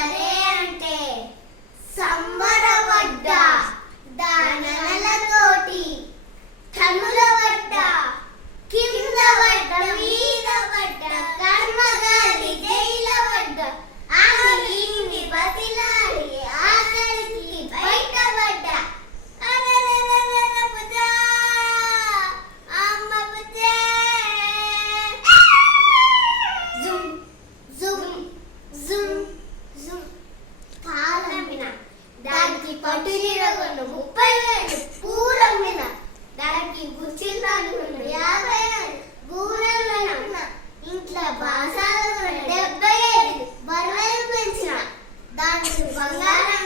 సరే అంటే సంబరపడ్డ దానలతోటి కన్నుల పడ్డ కింద పడ్డ మీద పడ్డ కర్మగాలి జైల పడ్డ ఆమె బతిలాడి ఆఖరికి బయటపడ్డ దానికి పట్టు చీర కొన్న 30,000 పూలమ్మిన దానికి గుచ్చిరాని 50,000 గూరమ్మిన ఇంట్లో బాసాలు 75 బరువులు పెంచిన దానికి బంగారం